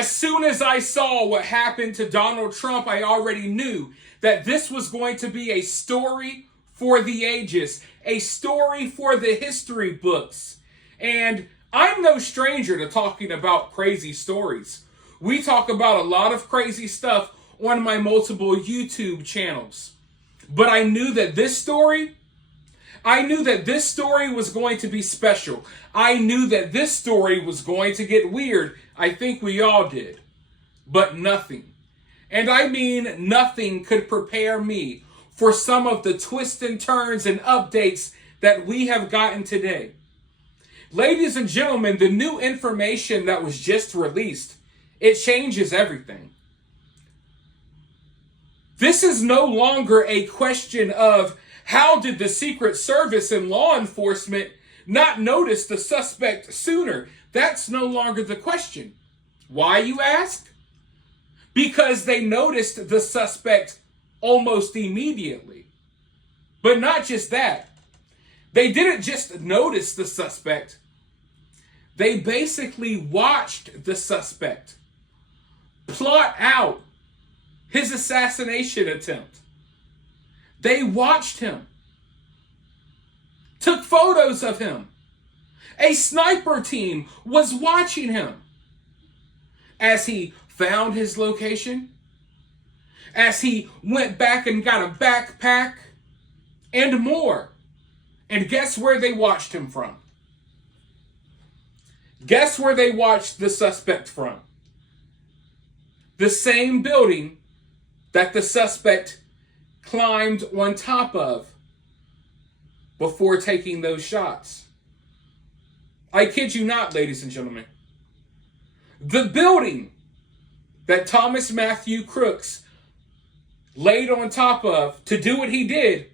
As soon as I saw what happened to Donald Trump, I already knew that this was going to be a story for the ages, a story for the history books. And I'm no stranger to talking about crazy stories. We talk about a lot of crazy stuff on my multiple YouTube channels. But I knew that this story was going to be special. I knew that this story was going to get weird. I think we all did. But nothing, and I mean nothing, could prepare me for some of the twists and turns and updates that we have gotten today. Ladies and gentlemen, the new information that was just released, it changes everything. This is no longer a question of how did the Secret Service and law enforcement not notice the suspect sooner. That's no longer the question. Why, you ask? Because they noticed the suspect almost immediately. But not just that. They didn't just notice the suspect. They basically watched the suspect plot out his assassination attempt. They watched him, took photos of him. A sniper team was watching him as he found his location, as he went back and got a backpack, and more. And guess where they watched him from? Guess where they watched the suspect from? The same building that the suspect climbed on top of before taking those shots. I kid you not, ladies and gentlemen. The building that Thomas Matthew Crooks laid on top of to do what he did,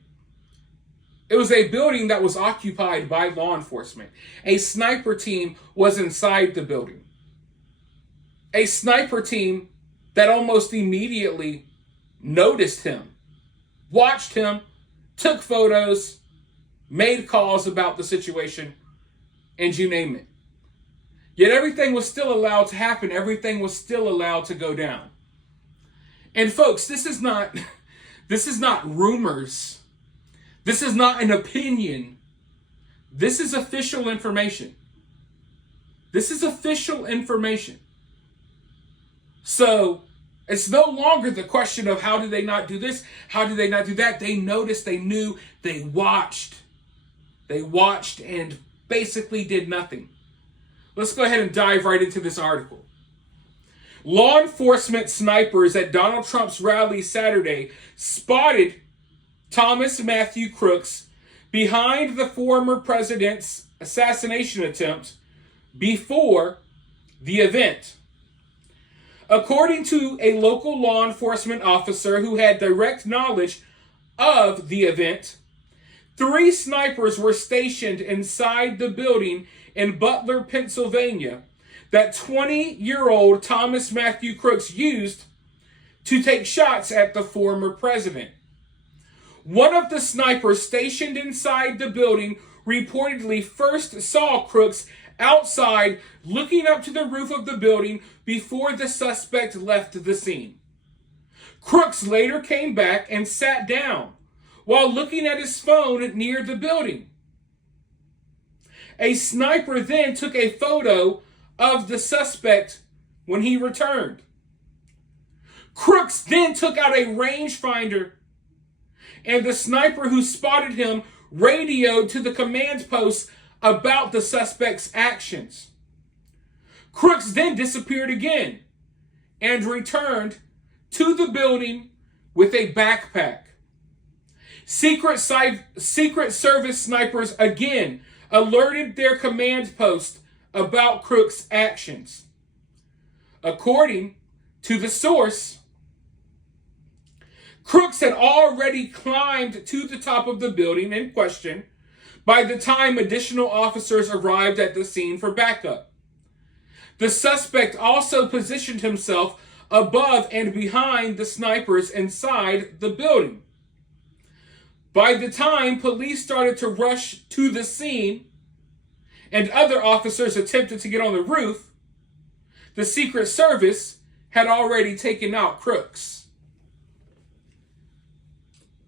it was a building that was occupied by law enforcement. A sniper team was inside the building. A sniper team that almost immediately noticed him, watched him, took photos, made calls about the situation, and you name it. Yet everything was still allowed to happen. Everything was still allowed to go down. And folks, this is not rumors. This is not an opinion. This is official information. This is official information. So it's no longer the question of how did they not do this? How did they not do that? They noticed, they knew, they watched. They watched and basically did nothing. Let's go ahead and dive right into this article. Law enforcement snipers at Donald Trump's rally Saturday spotted Thomas Matthew Crooks behind the former president's assassination attempt before the event. According to a local law enforcement officer who had direct knowledge of the event, 3 snipers were stationed inside the building in Butler, Pennsylvania, that 20-year-old Thomas Matthew Crooks used to take shots at the former president. One of the snipers stationed inside the building reportedly first saw Crooks outside looking up to the roof of the building before the suspect left the scene. Crooks later came back and sat down while looking at his phone near the building. A sniper then took a photo of the suspect when he returned. Crooks then took out a rangefinder, and the sniper who spotted him radioed to the command post about the suspect's actions. Crooks then disappeared again and returned to the building with a backpack. Secret Service snipers again alerted their command post about Crooks' actions. According to the source, Crooks had already climbed to the top of the building in question by the time additional officers arrived at the scene for backup. The suspect also positioned himself above and behind the snipers inside the building. By the time police started to rush to the scene and other officers attempted to get on the roof, the Secret Service had already taken out Crooks.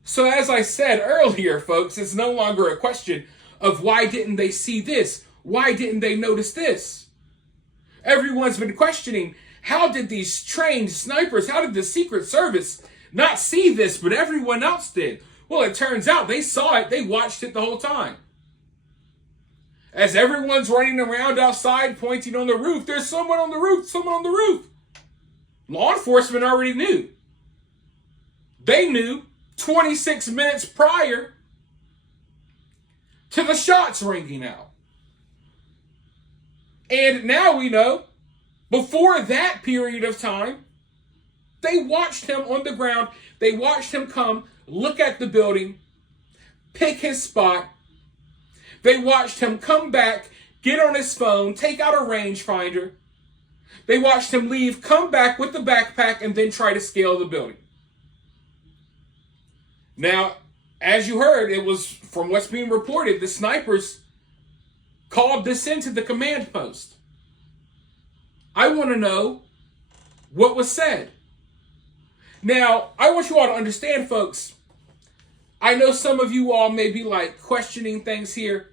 So as I said earlier, folks, it's no longer a question of why didn't they see this? Why didn't they notice this? Everyone's been questioning, how did these trained snipers, how did the Secret Service not see this, but everyone else did? Well, it turns out they saw it, they watched it the whole time. As everyone's running around outside pointing on the roof, there's someone on the roof, someone on the roof. Law enforcement already knew. They knew 26 minutes prior to the shots ringing out. And now we know, before that period of time, they watched him on the ground. They watched him come, look at the building, pick his spot. They watched him come back, get on his phone, take out a rangefinder. They watched him leave, come back with the backpack, and then try to scale the building. Now, as you heard, it was from what's being reported, the snipers called this into the command post. I want to know what was said. Now, I want you all to understand, folks, I know some of you all may be like questioning things here.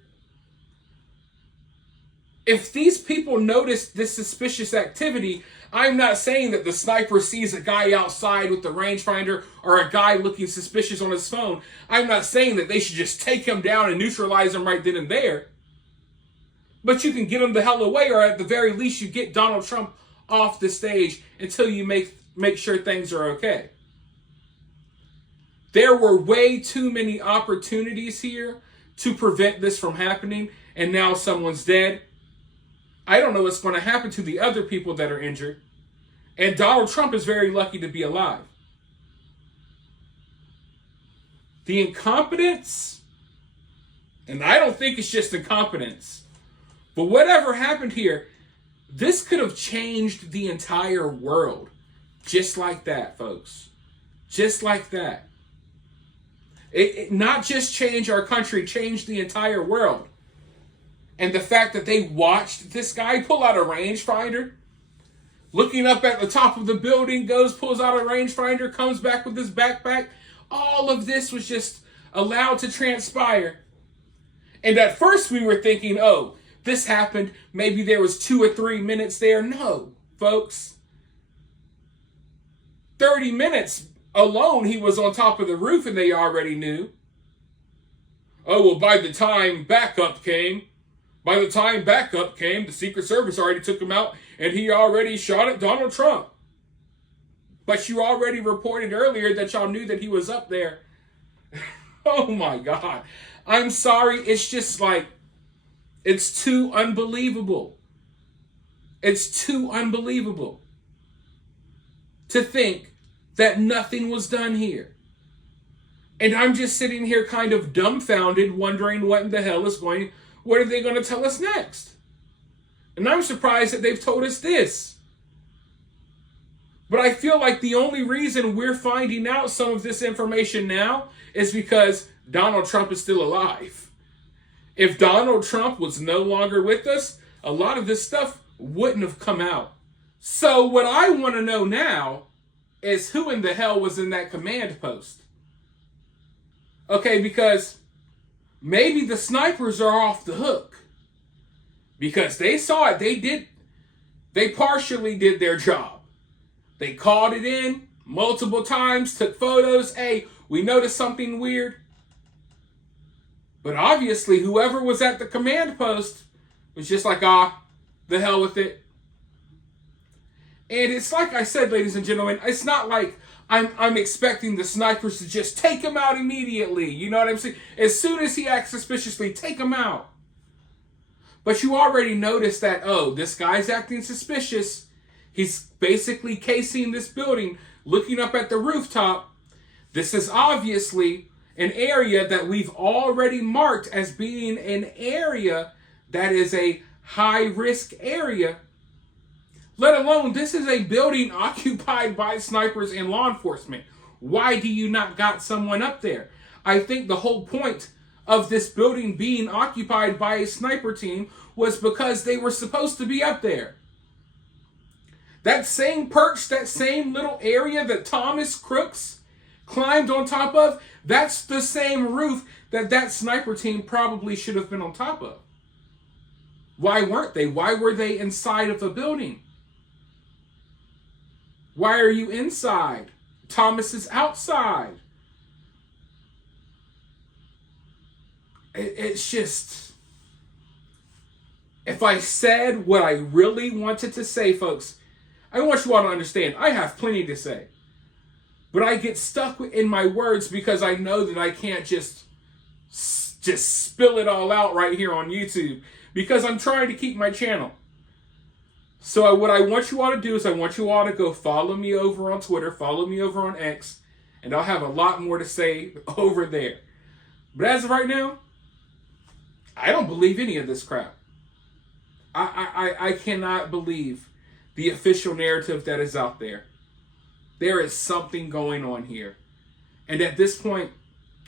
If these people notice this suspicious activity, I'm not saying that the sniper sees a guy outside with the rangefinder or a guy looking suspicious on his phone. I'm not saying that they should just take him down and neutralize him right then and there. But you can get him the hell away, or at the very least you get Donald Trump off the stage until you make sure things are okay. There were way too many opportunities here to prevent this from happening, and now someone's dead. I don't know what's going to happen to the other people that are injured. And Donald Trump is very lucky to be alive. The incompetence, and I don't think it's just incompetence, but whatever happened here, this could have changed the entire world. Just like that, folks. Just like that. It not just change our country, change the entire world. And the fact that they watched this guy pull out a rangefinder, looking up at the top of the building, pulls out a rangefinder, comes back with his backpack. All of this was just allowed to transpire. And at first we were thinking, oh, this happened. Maybe there was 2 or 3 minutes there. No, folks. 30 minutes alone he was on top of the roof and they already knew. Oh, well, by the time backup came, the Secret Service already took him out and he already shot at Donald Trump. But you already reported earlier that y'all knew that he was up there. Oh my God. I'm sorry. It's just like, it's too unbelievable. It's too unbelievable to think that nothing was done here. And I'm just sitting here kind of dumbfounded, wondering what are they going to tell us next? And I'm surprised that they've told us this. But I feel like the only reason we're finding out some of this information now is because Donald Trump is still alive. If Donald Trump was no longer with us, a lot of this stuff wouldn't have come out. So what I want to know now is who in the hell was in that command post? Okay, because maybe the snipers are off the hook. Because they saw it. They partially did their job. They called it in multiple times, took photos. Hey, we noticed something weird. But obviously, whoever was at the command post was just like, the hell with it. And it's like I said, ladies and gentlemen, it's not like I'm expecting the snipers to just take him out immediately. You know what I'm saying? As soon as he acts suspiciously, take him out. But you already noticed that, this guy's acting suspicious. He's basically casing this building, looking up at the rooftop. This is obviously an area that we've already marked as being an area that is a high-risk area. Let alone, this is a building occupied by snipers and law enforcement. Why do you not got someone up there? I think the whole point of this building being occupied by a sniper team was because they were supposed to be up there. That same perch, that same little area that Thomas Crooks climbed on top of, that's the same roof that sniper team probably should have been on top of. Why weren't they? Why were they inside of a building? Why are you inside? Thomas is outside. It's just, if I said what I really wanted to say, folks, I want you all to understand, I have plenty to say. But I get stuck in my words because I know that I can't just spill it all out right here on YouTube, because I'm trying to keep my channel. So what I want you all to do is I want you all to go follow me over on Twitter, follow me over on X, and I'll have a lot more to say over there. But as of right now, I don't believe any of this crap. I cannot believe the official narrative that is out there. There is something going on here. And at this point,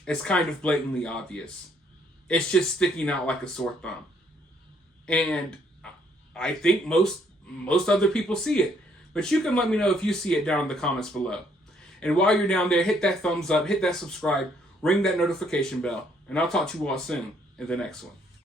it's kind of blatantly obvious. It's just sticking out like a sore thumb. And I think most other people see it. But you can let me know if you see it down in the comments below. And while you're down there, hit that thumbs up, hit that subscribe, ring that notification bell. And I'll talk to you all soon in the next one.